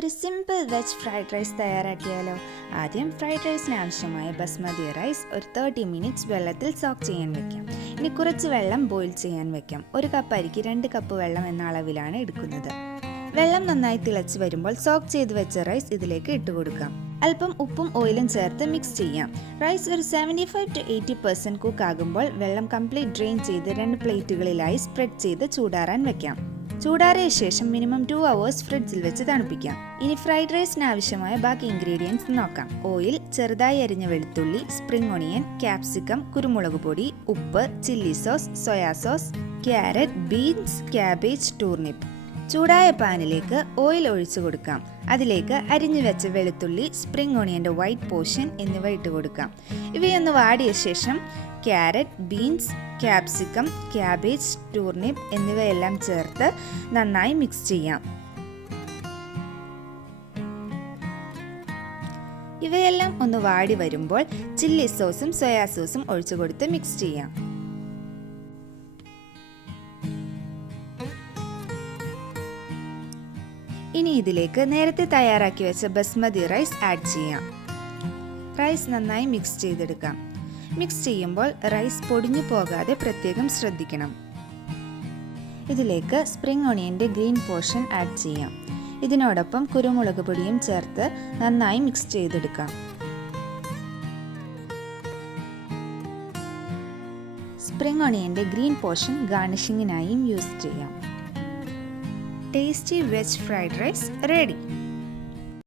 ഒരു simple veg fried rice തയ്യാറാക്കിയാലോ. ആദ്യം fried റൈസിന് ആവശ്യമായ ബസ്മതി റൈസ് ഒരു 30 മിനിറ്റ്സ് വെള്ളത്തിൽ സോക്ക് ചെയ്യാൻ വെക്കാം. ഇനി കുറച്ച് വെള്ളം ബോയിൽ ചെയ്യാൻ വെക്കാം. 1 കപ്പ് അരിക്ക് 2 കപ്പ് വെള്ളം എന്ന അളവിലാണ് എടുക്കുന്നത്. വെള്ളം നന്നായി തിളച്ച് വരുമ്പോൾ സോക്ക് ചെയ്ത് വെച്ച റൈസ് ഇതിലേക്ക് ഇട്ട് കൊടുക്കാം. അല്പം ഉപ്പും ഓയിലും ചേർത്ത് മിക്സ് ചെയ്യാം. റൈസ് ഒരു 75 to 80% കുക്ക് ആകുമ്പോൾ വെള്ളം കംപ്ലീറ്റ് ഡ്രെയിൻ ചെയ്ത് 2 പ്ലേറ്റുകളിലായി സ്പ്രെഡ് ചെയ്ത് ചൂടാറാൻ വെക്കാം. ചൂടാറിയ ശേഷം മിനിമം 2 hours ഫ്രിഡ്ജിൽ വെച്ച് തണുപ്പിക്കാം. ഇനി ഫ്രൈഡ് റൈസിന് ആവശ്യമായ ബാക്കി ഇൻഗ്രീഡിയൻസ് നോക്കാം. ഓയിൽ, ചെറുതായി അരിഞ്ഞ വെളുത്തുള്ളി, സ്പ്രിംഗ് ഓണിയൻ, ക്യാപ്സിക്കം, കുരുമുളക് പൊടി, ഉപ്പ്, chilli sauce, soya sauce, carrot, beans, cabbage, turnip. ചൂടായ പാനിലേക്ക് ഓയിൽ ഒഴിച്ചു കൊടുക്കാം. അതിലേക്ക് അരിഞ്ഞു വെച്ച വെളുത്തുള്ളി, സ്പ്രിംഗ് ഓണിയൻ്റെ വൈറ്റ് പോർഷൻ എന്നിവ ഇട്ട് കൊടുക്കാം. ഇവയൊന്ന് വാടിയ ശേഷം ക്യാരറ്റ്, ബീൻസ്, ക്യാപ്സിക്കം, ക്യാബേജ്, ടൂർണിപ്പ് എന്നിവയെല്ലാം ചേർത്ത് നന്നായി മിക്സ് ചെയ്യാം. ഇവയെല്ലാം ഒന്ന് വാടി വരുമ്പോൾ ചില്ലി സോസും സോയാ സോസും ഒഴിച്ചു കൊടുത്ത് മിക്സ് ചെയ്യാം. ഇനി ഇതിലേക്ക് നേരത്തെ തയ്യാറാക്കി വെച്ച ബസ്മതി റൈസ് ആഡ് ചെയ്യാം. റൈസ് നന്നായി മിക്സ് ചെയ്തെടുക്കാം. മിക്സ് ചെയ്യുമ്പോൾ റൈസ് പൊടിഞ്ഞു പോകാതെ പ്രത്യേകം ശ്രദ്ധിക്കണം. ഇതിലേക്ക് സ്പ്രിംഗ് ഓണിയൻ്റെ ഗ്രീൻ പോർഷൻ ആഡ് ചെയ്യാം. ഇതിനോടൊപ്പം കുരുമുളക് പൊടിയും ചേർത്ത് നന്നായി മിക്സ് ചെയ്തെടുക്കാം. സ്പ്രിംഗ് ഓണിയൻ്റെ ഗ്രീൻ പോർഷൻ ഗാർണിഷിങ്ങിനായും യൂസ് ചെയ്യാം. Tasty veg fried rice ready.